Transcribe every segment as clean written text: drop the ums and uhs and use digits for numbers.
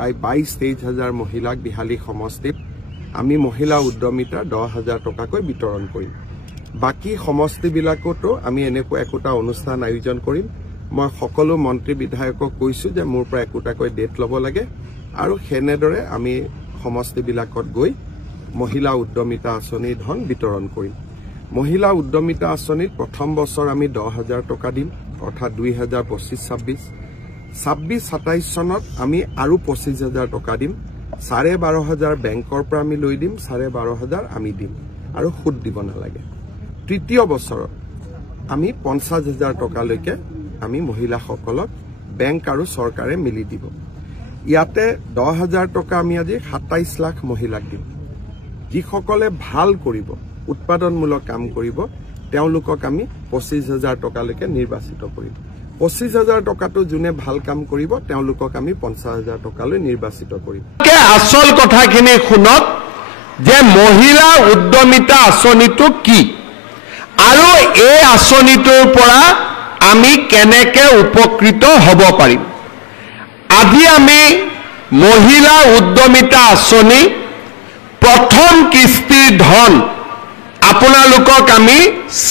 প্ৰায় 22-23,000 মহিলাক বিহালী সমষ্টিত আমি মহিলা উদ্যমিতা 10,000 টকাকৈ বিতৰণ কৰিম। বাকি সমষ্টিবিলাকতো আমি এনেকুৱা একোটা অনুষ্ঠান আয়োজন কৰিম। মই সকলো মন্ত্ৰী বিধায়কক কৈছো যে মোৰ পৰা একোটাকৈ ডেট ল'ব লাগে আৰু হেনেদৰে আমি সমষ্টিবিলাকত গৈ মহিলা উদ্যমিতা আঁচনিৰ ধন বিতৰণ কৰিম। মহিলা উদ্যমিতা আঁচনিত প্ৰথম বছৰ আমি 10,000 টকা দিম, অৰ্থাৎ 2025-26, 26-27 চনত আমি আৰু 25,000 টকা দিম। 12,500 বেংকৰ পৰা আমি লৈ দিম, 12,500 আমি দিম আৰু সুদ দিব নালাগে। তৃতীয় বছৰত আমি 50,000 টকালৈকে আমি মহিলাসকলক বেংক আৰু চৰকাৰে মিলি দিব। ইয়াতে 10,000 টকা আমি আজি 27 লাখ মহিলাক দিম। যিসকলে ভাল কৰিব, উৎপাদনমূলক কাম কৰিব, তেওঁলোকক আমি 25,000 টকালৈকে নিৰ্বাচিত কৰিম। 25,000 টকাটো যোনে ভাল কাম কৰিব তেওঁলোকক আমি 50,000 টকালৈ নিৰ্বাচিত কৰিম। আসল কথাখিনি শুনক যে মহিলা উদ্যমিতা আঁচনিটো কি আৰু এই আঁচনিটোৰ পৰা আমি কেনেকে উপকৃত হ'ব পাৰিম। আজি আমি মহিলা উদ্যমিতা আঁচনি প্ৰথম কিস্তিৰ ধন আপোনালোকক আমি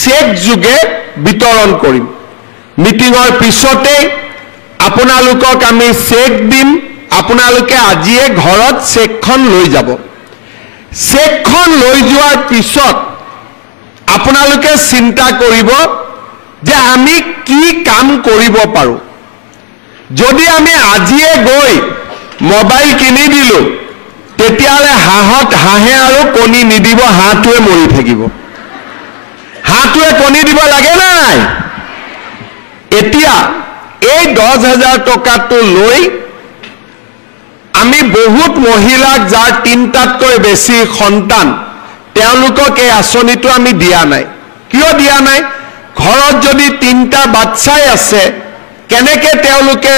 চেক যোগে বিতৰণ কৰিম। মিটিঙৰ পিছতে আপোনালোকক আমি চেক দিম। আপোনালোকে আজিয়ে ঘৰত চেকখন লৈ যাব। চেকখন লৈ যোৱাৰ পিছত আপোনালোকে চিন্তা কৰিব যে আমি কি কাম কৰিব পাৰো। যদি আমি আজিয়ে গৈ মোবাইল কিনি দিলো তেতিয়ালে হাঁহে আৰু কণী নিদিব, হাঁহটোৱে মৰি থাকিব। হাঁহটোৱে কণী দিব লাগে নাই? এতিয়া এই 10,000 টকাটো লৈ আমি বহুত মহিলাক যাৰ 3টাতকৈ বেছি সন্তান তেওঁলোকক এই আঁচনিটো আমি দিয়া নাই। কিয় দিয়া নাই? ঘৰত যদি 3টা বাচ্চাই আছে কেনেকে তেওঁলোকে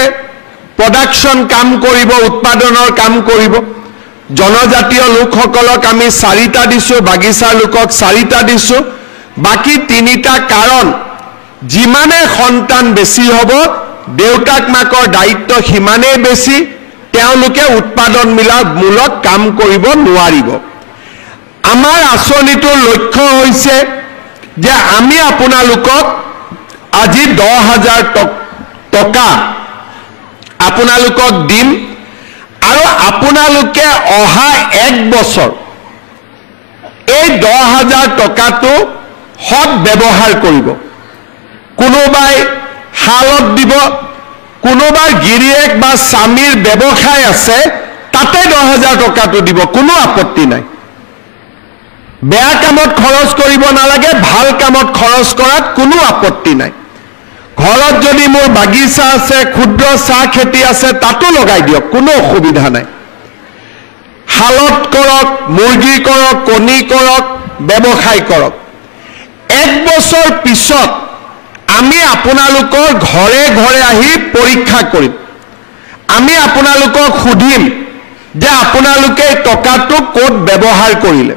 প্ৰডাকশন কাম কৰিব, উৎপাদনৰ কাম কৰিব। জনজাতীয় লোকসকলক আমি 4টা দিছো, বাগিচাৰ লোকক 4টা দিছো। বাকি 3টা কাৰণ যিমানে সন্তান বেছি হ'ব দেউতাক মাকৰ দায়িত্ব সিমানেই বেছি, তেওঁলোকে উৎপাদনমূলক কাম কৰিব নোৱাৰিব। আমাৰ আঁচনিটোৰ লক্ষ্য হৈছে যে আমি আপোনালোকক আজি 10,000 টকা আপোনালোকক দিম আৰু আপোনালোকে অহা 1 বছৰ এই 10,000 টকাটো সৎ ব্যৱহাৰ কৰিব। কোনোবাই হালত দিব, কোনোবাই গিৰিয়েক বা স্বামীৰ ব্যৱসায় আছে তাতে 10,000 টকাটো দিব, কোনো আপত্তি নাই। বেয়া কামত খৰচ কৰিব নালাগে, ভাল কামত খৰচ কৰাত কোনো আপত্তি নাই। ঘৰত যদি মোৰ বাগিচা আছে, ক্ষুদ্ৰ চাহ খেতি আছে তাতো লগাই দিয়ক, কোনো অসুবিধা নাই। হালত কৰক, মুৰ্গী কৰক, কণী কৰক, ব্যৱসায় কৰক। 1 বছৰ পিছত আমি আপোনালোকৰ ঘৰে ঘৰে আহি পৰীক্ষা কৰিম। আমি আপোনালোকক সুধিম যে আপোনালোকে টকাটো ক'ত ব্যৱহাৰ কৰিলে।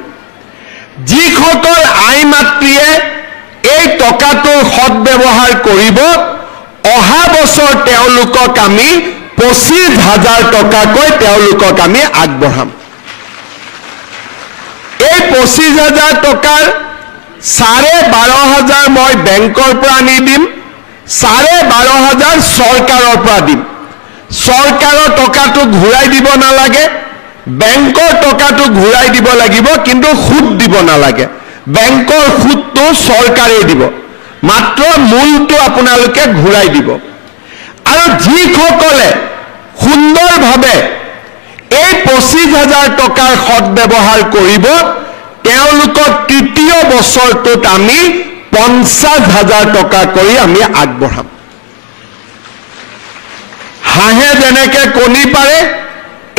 যিসকল আই মাতৃয়ে এই টকাটোৰ সৎ ব্যৱহাৰ কৰিব অহা বছৰ তেওঁলোকক আমি 25,000 টকাকৈ তেওঁলোকক আমি আগবঢ়াম। এই 25,000 টকাৰ 12,500 মই বেংকৰ পৰা আনি দিম, 12,500 চৰকাৰৰ পৰা দিম। চৰকাৰৰ টকাটো ঘূৰাই দিব নালাগে, বেংকৰ টকাটো ঘূৰাই দিব লাগিব, কিন্তু সুদ দিব নালাগে। বেংকৰ সুদটো চৰকাৰে দিব, মাত্ৰ মূলটো আপোনালোকে ঘূৰাই দিব। আৰু যিসকলে সুন্দৰভাৱে এই 25,000 টকাৰ সৎ ব্যৱহাৰ কৰিব তেওঁলোকক তৃতীয় বছৰটোত আমি 50,000 টকা কৰি আমি আগবঢ়াম। হাঁহে যেনেকে কণী পাৰে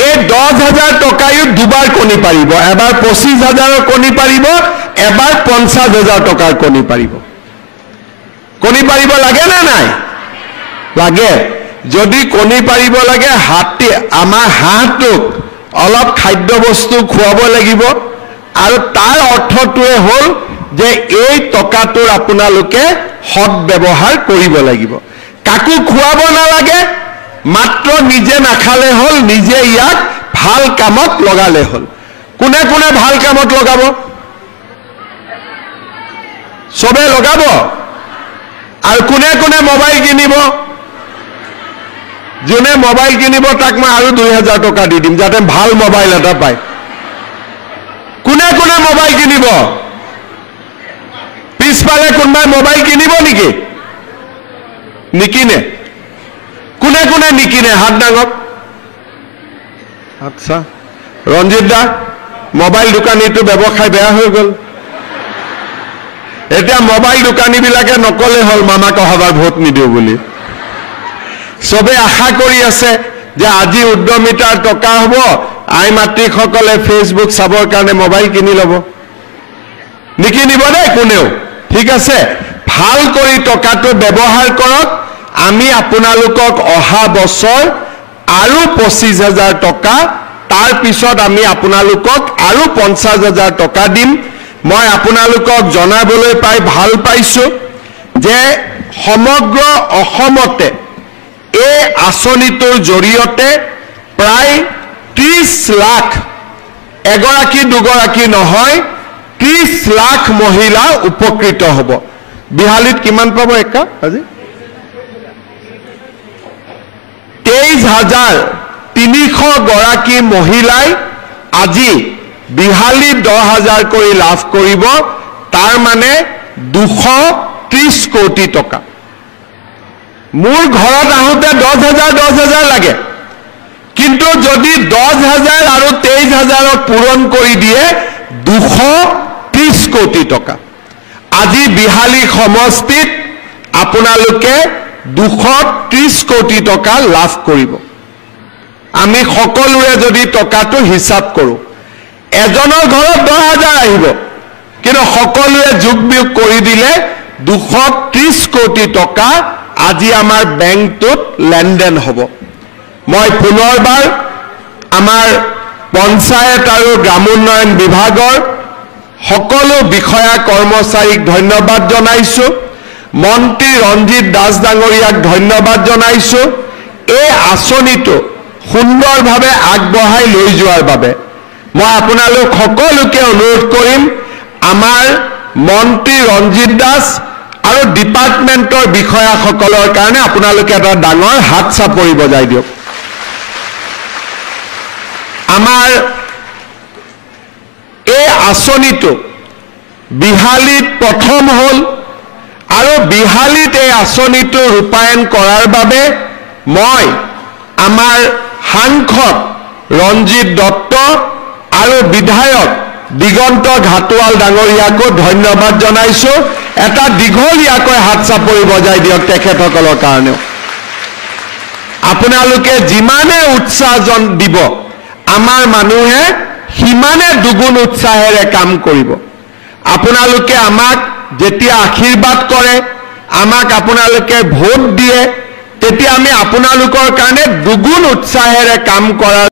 এই 10,000 টকায়ো দুবাৰ কণী পাৰিব, এবাৰ 25,000 কণী পাৰিব, এবাৰ 50,000 টকাৰ কণী পাৰিব। কণী পাৰিব লাগে না নাই? লাগে। যদি কণী পাৰিব লাগে আমাৰ হাঁহটোক অলপ খাদ্য বস্তু খুৱাব লাগিব আৰু তাৰ অৰ্থটোৱে হ'ল যে এই টকাটোৰ আপোনালোকে সৎ ব্যৱহাৰ কৰিব লাগিব। কাকো খুৱাব নালাগে, মাত্ৰ নিজে নাখালে হ'ল, নিজে ইয়াক ভাল কামত লগালে হ'ল। কোনে কোনে ভাল কামত লগাব? চবে লগাব। আৰু কোনে কোনে মোবাইল কিনিব? যোনে মোবাইল কিনিব তাক মই আৰু 2000 টকা দি দিম, যাতে ভাল মোবাইল এটা পায়। কোনে কোনে মোবাইল কিনিব? পিছফালে কোনোবাই মোবাইল কিনিব নেকি? নিকিনে। কোনে কোনে নিকিনে? হাত ডাঙক। আচ্ছা, ৰঞ্জিত দা, মোবাইল দোকানীটো ব্যৱসায় বেয়া হৈ গ'ল। এতিয়া মোবাইল দোকানীবিলাকে নকলে হ'ল মামাক অহাবাৰ ভোট নিদিওঁ বুলি। চবে আশা কৰি আছে যে আজি উদ্যমিতাৰ টকা হ'ব, আই মাতৃসকলে ফেচবুক চাবৰ কাৰণে মোবাইল কিনি ল'ব। নিকিনিব দেই কোনেও, ঠিক আছে? ভাল কৰি টকাটো ব্যৱহাৰ কৰক। আমি আপোনালোকক অহা বছৰ আৰু 25,000 টকা, তাৰ পিছত আমি আপোনালোকক আৰু 50,000 টকা দিম। মই আপোনালোকক জনাবলৈ পাই ভাল পাইছোঁ যে সমগ্ৰ অসমতে এই আঁচনিটোৰ জৰিয়তে প্ৰায় 30 লাখ, এগৰাকী দুগৰাকী নহয়, 30 লাখ মহিলা উপকৃত হ'ব। বিহালীত কিমান পাব একা আজি? 23,300 গৰাকী মহিলাই আজি বিহালীত 10,000 কৰি লাভ কৰিব। তাৰ মানে 230 কোটি টকা। মোৰ ঘৰত আহোঁতে 10,000 লাগে, কিন্তু যদি 10,000 আৰু 23,000 পূৰণ কৰি দিয়ে 230 কোটি টকা। আজি বিহালী সমষ্টিত আপোনালোকে 230 কোটি টকা লাভ কৰিব। আমি সকলোৰে যদি টকাটো হিচাপ কৰোঁ, এজনৰ ঘৰত 10,000 আহিব, কিন্তু সকলোৱে যোগ বিয়োগ কৰি দিলে 230 কোটি টকা আজি আমাৰ বেংকটোত লেনদেন হ'ব। মই পুনৰবাৰ আমাৰ পঞ্চায়ত আৰু গ্ৰামোন্নয়ন বিভাগৰ সকলো বিষয়া কৰ্মচাৰীক ধন্যবাদ জনাইছোঁ। মন্ত্ৰী ৰঞ্জিত দাস ডাঙৰীয়াক ধন্যবাদ জনাইছোঁ এই আঁচনিটো সুন্দৰভাৱে আগবঢ়াই লৈ যোৱাৰ বাবে। মই আপোনালোক সকলোকে অনুৰোধ কৰিম, আমাৰ মন্ত্ৰী ৰঞ্জিত দাস আৰু ডিপাৰ্টমেণ্টৰ বিষয়াসকলৰ কাৰণে আপোনালোকে এটা ডাঙৰ হাত চাপৰি বজাই দিয়ক। আমাৰ এই আঁচনিটো বিহালীত প্ৰথম হ'ল, আৰু বিহালীত এই আঁচনিটো ৰূপায়ণ কৰাৰ বাবে মই আমাৰ সাংসদ ৰঞ্জিত দত্ত আৰু বিধায়ক দিগন্ত ঘাটোৱাল ডাঙৰীয়াকো ধন্যবাদ জনাইছোঁ। এটা দীঘলীয়াকৈ হাত চাপৰি বজাই দিয়ক তেখেতসকলৰ কাৰণেও। আপোনালোকে যিমানে উৎসাহ দিব, আমাৰ মানুহে সিমানে দুগুণ উৎসাহেৰে কাম কৰিব। আপোনালোকে আমাক যেতিয়া আশীৰ্বাদ কৰে, আমাক আপোনালোকে ভোট দিয়ে, তেতিয়া আমি আপোনালোকৰ কাৰণে দুগুণ উৎসাহেৰে কাম কৰাৰ